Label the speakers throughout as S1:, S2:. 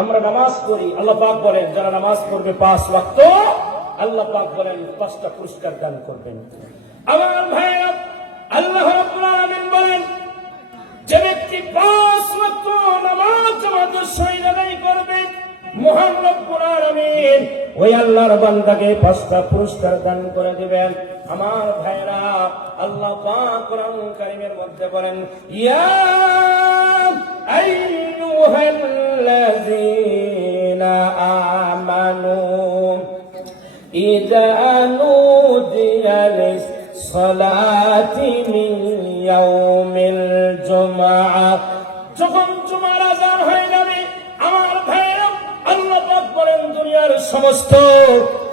S1: আমরা নামাজ পড়ি, আল্লাহ পাক বলেন, যারা নামাজ পড়বে পাঁচ ওয়াক্ত, আল্লাহ পাক বলেন, পাঁচটা পুরস্কার দান করবেন। আমার ভাইয়া আল্লাহ আলামিন বলেন, যে ব্যক্তি পাঁচ ওয়াক্ত নামাজ সহিত আদায় করবে, মহান রব্বুল আলামিন ওই আল্লাহর বান্দাকে পাঁচটা পুরস্কার দান করে দিবেন। আমার ভাইরা আল্লাহ পাক কোরআন কারীমের মধ্যে বলেন ইয়া আইয়ুহাল্লাযীনা আমানু إذا نودي للصلاة من يوم الجمعة যখন জুমার আজান হয়ে যাবে আমার ভাইয়েরা আল্লাহ পাক বলেন দুনিয়ার সমস্ত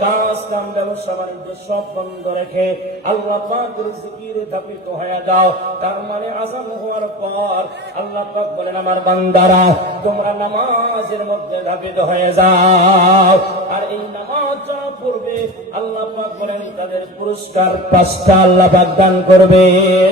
S1: কাজ কাম ব্যবসা বাণিজ্য সব বন্ধ রেখে আল্লাহ পাক জিকিরে ধাপিত হয়ে যাও। তার মানে আজান হওয়ার পর আল্লাহ পাক বলেন, আমার বান্দারা, তোমরা নামাজের মধ্যে ধাপিত হয়ে যাও। আর এই নামাজ যারা পড়বে আল্লাহ পাক বলেন, তাদের পুরস্কার পাঁচটা আল্লাহ পাক দান করবেন।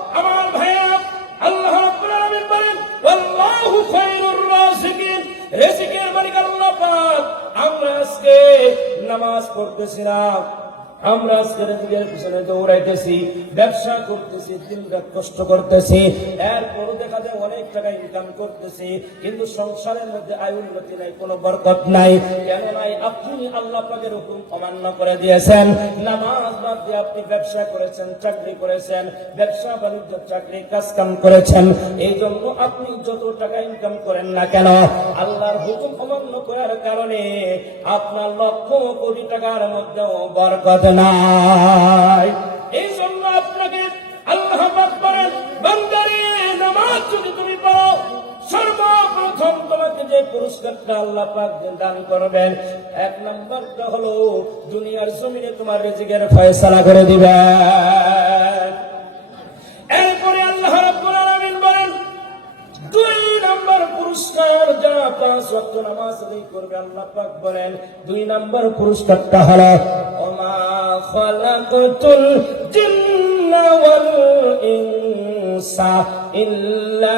S1: মালিক আমরা আজকে নামাজ পড়তেছি না আমরা আজকে নিজের পিছনে দৌড়াইতেছি, ব্যবসা করতেছি দিন রাত কষ্ট করতেছি। এরপর দেখা যায় অনেক টাকা ইনকাম করতেছি, কিন্তু সংসারের মধ্যে আয় উন্নতি নাই, কোনো বরকত নাই। কেন আপনি আল্লাহ পাকের হুকুম অমান্য করে দিয়েছেন। নামাজ বাদ দিয়ে আপনি ব্যবসা করেছেন, চাকরি করেছেন, ব্যবসা, বাণিজ্য, চাকরি করেছেন এই জন্য আপনি যত টাকা ইনকাম করেন না কেন, আল্লাহর হুকুম অমান্য করার কারণে আপনার লক্ষ কোটি টাকার মধ্যেও বরকত নাই। যে পুরস্কারটা আল্লাহ পাক দান করবেন, এক নম্বরটা হলো দুনিয়ার জমিনে তোমার রিজিকের ফয়সালা করে দিবেন। এরপরে দুই নম্বর পুরস্কারটা হলো, ওমা খালাকতুল ইল্লা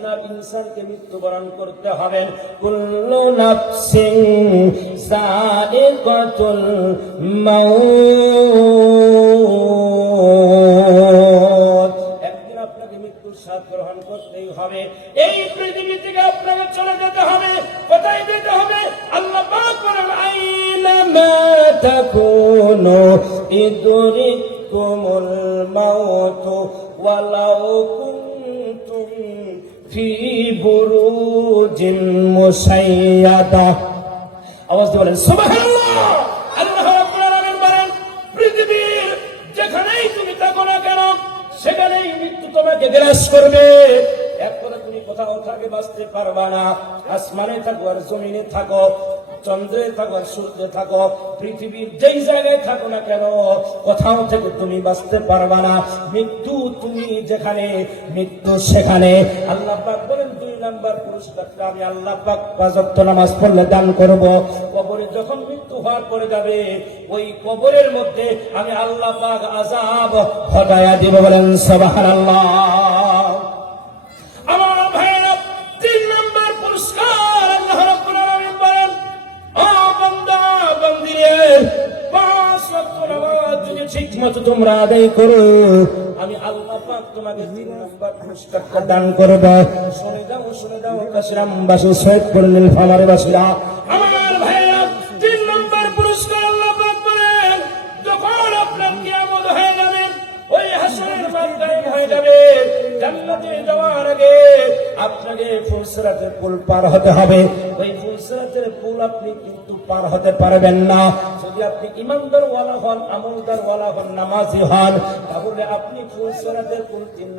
S1: ইনসানকে মৃত্যুবরণ করতে হবে। কুল্লু নাফসিন সাইকাতুল মাউত। একদিন আপনাকে মৃত্যুর স্বাদ গ্রহণ করতেই হবে। এই পৃথিবী থেকে আপনাকে চলে যেতে হবে। কোথায় যেতে হবে? আল্লাহ পাক আইনামা তাকুনু মাউত ওয়ালাউ আওয়াজ বলেন পৃথিবীর যেখানেই তুমি থাকো না কেন, সেখানেই মৃত্যু তোমাকে গ্রাস করবে। এরপরে তুমি কোথাও থাকে বাঁচতে পারবা না। আসমানে থাকো আর জমিনে থাকো। চন্দ্রে থাকো আর সূর্যে থাকো, পৃথিবীর যেই জায়গায় থাকো না কেন, কোথাও থেকে তুমি বাঁচতে পারবা না। মৃত্যু তুমি যেখানে, মৃত্যু সেখানে। আল্লাহ পাক বলেন, দুই নাম্বার পুরস্কারটা আমি আল্লাহ পাক পাঁচ ওয়াক্ত নামাজ পড়লে দান করব। কবরে যখন মৃত্যু হওয়ার পরে যাবে, ওই কবরের মধ্যে আমি আল্লাহ পাক আজাব হটায়া দিব বলেন, সুবহানাল্লাহ। আমার ঠিকমতো তোমরা আদায় করো। আমি আল্লাহ পাক তোমাকে তিন নম্বর পুরস্কারটা দান করব। শুনে যাও শুনে যাও কাশিরামবাসী সৈয়দপুর নীলফামারী বাসীরা। আমার ভাইরা, তিন নম্বর পুরস্কার আল্লাহ পাক বলেন যখন আপনার কিয়ামত হয়ে যাবে, ওই হাসরের মাঠ হয়ে যাবে। জান্নাতে যাওয়ার আগে আপনাকে ফুলসরাতের পুল পার হতে হবে। পুল আপনি কিন্তু পার হতে পারবেন না। যদি আপনি ইমানদার ওয়ালা হন আমলদার ওয়ালা হন, নামাজি হন, তাহলে আপনি পুল তিন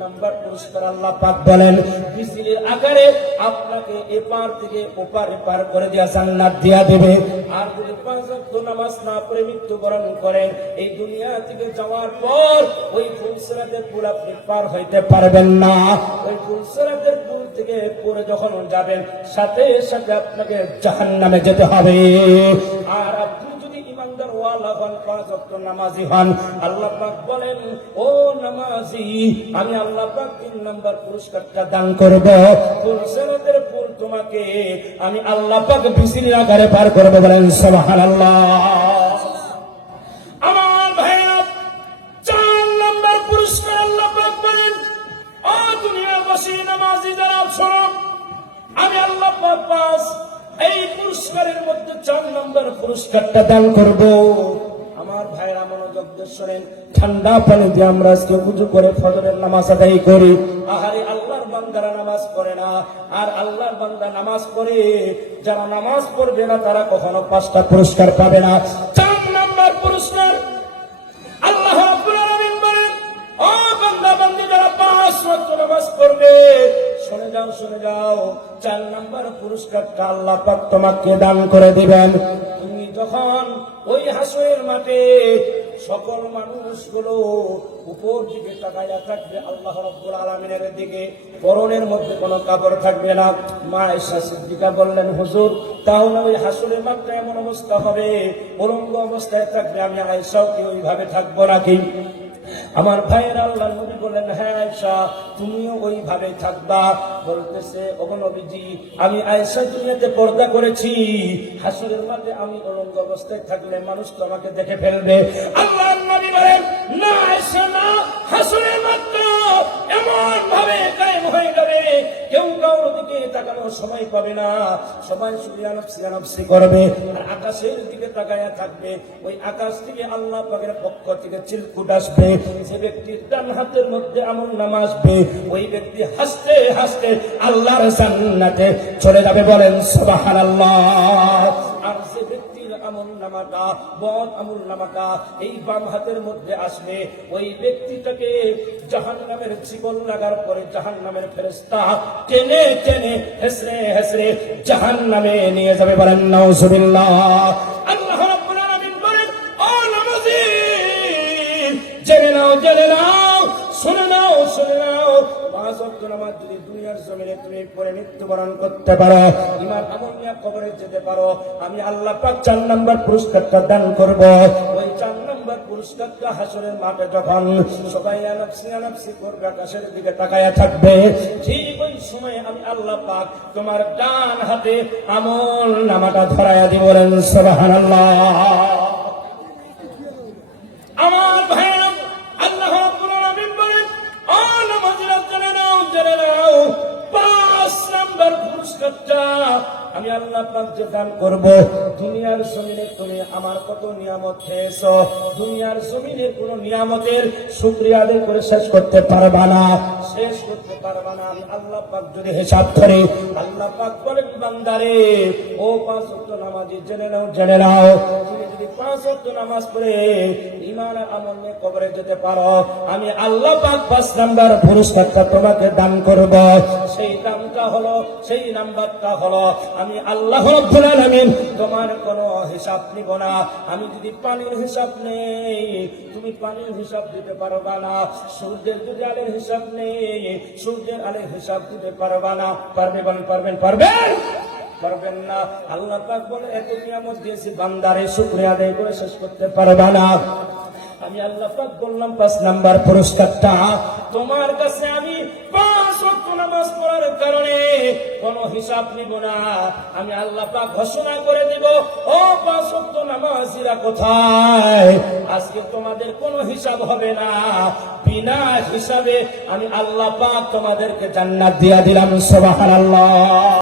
S1: পুরস্কার আল্লাহ পাক বলেন। মিছিলের আকারে আপনাকে এপার থেকে করে দেওয়া দেবে। আর যদি পাঁচ নামাজ না পড়ে মৃত্যুবরণ করেন, এই দুনিয়া থেকে যাওয়ার পর ওই ফুলসরাতের পুল আপনি পার হইতে পারবেন না। ওই ফুলসরাতের থেকে পরে যখন যাবেন, সাথে সাথে আপনাকে জাহান নামে যেতে হবে। আর আপনি যদি ইমানদার হন, পাঁচ ওয়াক্ত নামাজি হন, আল্লাহ বলেন, ও নামাজি, আমি আল্লাহ তিন নম্বর পুরস্কারটা দান করব। পুল তোমাকে আমি আল্লাহ পাক বিসির আকারে পার করব। বলেন, সুবহানাল্লাহ। আমার আমি আল্লাহ পাস এই পুরস্কারের মধ্যে চার নম্বর পুরস্কারটা দান করব। আমার ভাইরা মনোযোগ শোনেন, ঠান্ডা পানি দিয়ে আমরা আজকে উজু করে ফজরের নামাজ আদায় করি। আহারে, আল্লাহর বান্দারা নামাজ পড়ে না। আর আল্লাহর বান্দা নামাজ পড়ে, যারা নামাজ পড়বে না, তারা কখনো পাঁচটা পুরস্কার পাবে না। চার নম্বর পুরস্কার, আল্লাহ বলেন, ও বান্দা, বান্দি যারা পাঁচ নামাজ পড়বে শুনে যাও শুনে যাও। চার নাম্বার পুরস্কারটা আল্লাহ পাক তোমাকে দান করে দিবেন। তুমি যখন ওই হাসরের মাঠে সকল মানুষগুলো উপর দিকে তাকাইয়া থাকবে, আল্লাহ রাব্বুল আলামিনের দিকে, পরনের মধ্যে কোনো কাপড় থাকবে না। মা ঈশা সিদ্দিকা বললেন, হুজুর, তাহলে ওই হাসরের মাঠটা এমন অবস্থা হবে? উলঙ্গ অবস্থায় থাকবে, আমি আয়েশাও কি ওইভাবে থাকব নাকি? আমার ভাইয়ের আল্লাহ নবী বললেন হ্যাঁ আয়সা তুমিও ওইভাবে থাকবা। বলতেছে অবনবীজি নবীজি, আমি আয়সা দুনিয়াতে পর্দা করেছি। হাসুরের মাঠে আমি অলঙ্গ অবস্থায় থাকলে মানুষ তো আমাকে দেখে ফেলবে। আল্লাহ নবী বলেন, না আয়সা না হাসুরের এমন ভাবে কায়েম হয়ে যাবে। কেউ কারোর দিকে তাকানোর সময় পাবে না। সবাই সূর্যানবসি আনবসি করবে আর আকাশের দিকে তাকায়া থাকবে। ওই আকাশ থেকে আল্লাহ পাকের পক্ষ থেকে চিলকুট আসবে। যে ব্যক্তির ডান হাতের মধ্যে আমল নাম আসবে ওই ব্যক্তি হাসতে হাসতে আল্লাহর জান্নাতে চলে যাবে বলেন, সুবহানাল্লাহ। আমল বদ আমল এই বাম হাতের মধ্যে আসবে। ওই ব্যক্তিটাকে জাহান নামের জীবন লাগার পরে জাহান নামের ফেরেস্তা টেনে টেনে হেসরে হেসরে জাহান নামে নিয়ে যাবে বলেন, নাউজুবিল্লাহ। আল্লাহ রাব্বুল আলামিন বলেন, ও নামাজি, জেনে নাও জেনে নাও। আমি আল্লাহ পাক চার পুরস্কারটা দান করব। ওই চার পুরস্কারটা হাসরের মাঠে যখন সবাই আকাশের দিকে থাকবে, ঠিক ওই সময় আমি আল্লাহ পাক তোমার ডান হাতে আমল নামাটা ধরাইয়া দিব বলেন পুরস্কারটা আমি আল্লাহ পাক যে দান করব, দুনিয়ার জমিনে তুমি আমার কত নিয়ামত খেয়েছ, দুনিয়ার জমিনে কোন নিয়ামতের শুকরিয়া আদায় করে শেষ করতে পারবা না। শেষ করতে পারবা না, আমি আল্লাহ পাক যদি হিসাব ধরে আল্লাহ পাক বলেন, বান্দারে, ও পাঁচ নামাজি, জেনে নাও জেনে নাও। আমি আল্লাহ পাক পাঁচ নাম্বার পুরস্কারটা তোমাকে দান করব। সেই দামটা হলো, সেই নাম্বারটা হলো, আমি আল্লাহ রাব্বুল তোমার কোনো হিসাব নিব না। আমি যদি পানির হিসাব নেই, তুমি পানির হিসাব দিতে পারবা না। সূর্যের যদি আলের হিসাব নেই, সূর্যের আলের হিসাব দিতে পারবা না। পারবে পারবেন পারবেন? পারবেন না। আল্লাহ পাক বলে এত নিয়ামত দিয়েছি, বান্দারে শুকরিয়া আদায় করে শেষ করতে পারবা না। আমি আল্লাহ পাক বললাম, পাঁচ নাম্বার পুরস্কারটা তোমার কাছে আমি আমি আল্লাহ পাক আজকে তোমাদের কোনো হিসাব হবে না। বিনা হিসাবে আমি আল্লাহ তোমাদেরকে জান্নাত দিয়া দিলাম, সুবহানাল্লাহ।